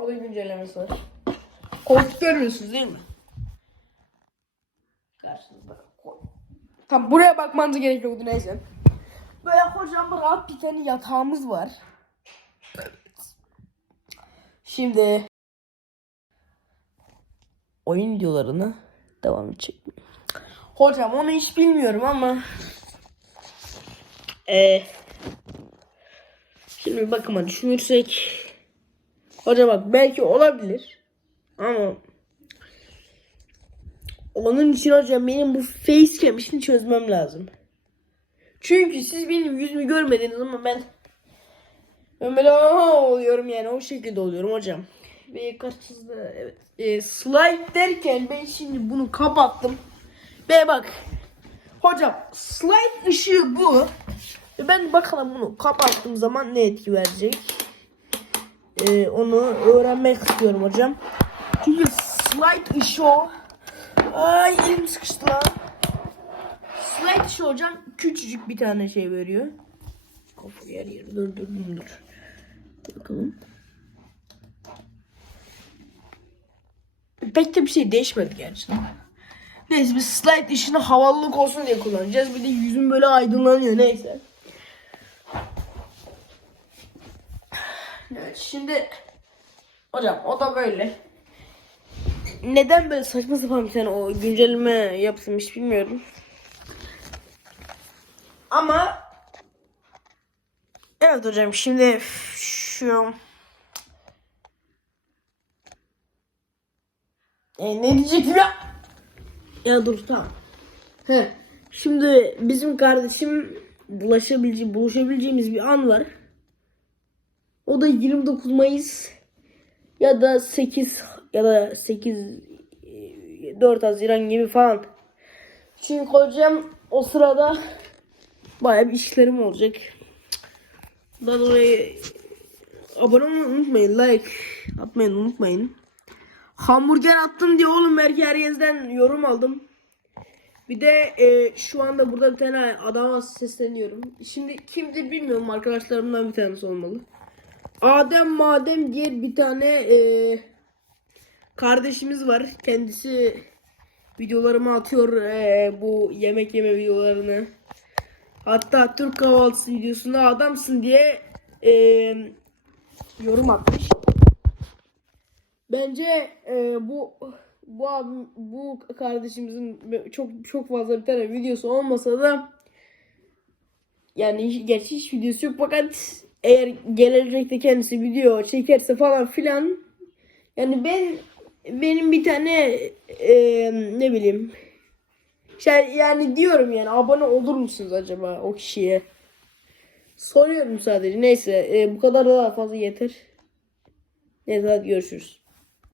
oda güncellemesi var. Koltuk görmüyorsunuz değil mi? Karşınızda. Tam buraya bakmanız gerekiyordu neyse. Böyle kocaman rahat bir tane yatağımız var. Şimdi oyun videolarını devam edecek. Hocam onu hiç bilmiyorum ama ee, şimdi bakıma düşünürsek hocam bak belki olabilir ama onun için hocam benim bu facecam işini çözmem lazım. Çünkü siz benim yüzümü görmediniz ama ben ben böyle oluyorum yani o şekilde oluyorum hocam. Ve karşınızda evet. E, slide derken ben şimdi bunu kapattım. Ve bak. Hocam slide ışığı bu. Ben bakalım bunu kapattığım zaman ne etki verecek. E, onu öğrenmek istiyorum hocam. Çünkü slide o. Ay elim sıkıştı lan. Slide ışığı hocam küçücük bir tane şey veriyor. Kafayı yer yere dur dur dur. Bakalım. Pek de bir şey değişmedi gerçi. Neyse biz slide işini havalılık olsun diye kullanacağız. Bir de yüzüm böyle aydınlanıyor neyse. Evet şimdi hocam o da böyle. Neden böyle saçma sapan bir tane o güncelleme yapılmış bilmiyorum. Ama evet hocam şimdi şu E, ne diyecektim ya? Ya dur tamam. He. Şimdi bizim kardeşim bulaşabileceği, buluşabileceğimiz bir an var. O da 29 Mayıs ya da 8 ya da 8 e, 4 Haziran gibi falan. Çünkü hocam o sırada bayağı bir işlerim olacak. Daha dolayı abone olmayı unutmayın. Like atmayı unutmayın. Hamburger attım diye oğlum belki herkesten yorum aldım. Bir de e, şu anda burada bir tane adama sesleniyorum. Şimdi kimdir bilmiyorum arkadaşlarımdan bir tanesi olmalı. Adem Madem diye bir tane e, kardeşimiz var. Kendisi videolarımı atıyor e, bu yemek yeme videolarını. Hatta Türk kahvaltısı videosunda adamsın diye e, yorum atmış. Bence e, bu bu abim, bu kardeşimizin çok çok fazla bir tane videosu olmasa da yani gerçi hiç videosu yok fakat eğer gelecekte kendisi video çekerse falan filan. Yani ben benim bir tane e, ne bileyim. Şey yani diyorum yani abone olur musunuz acaba o kişiye? Soruyorum sadece neyse e, bu kadar daha fazla yeter. Neyse hadi görüşürüz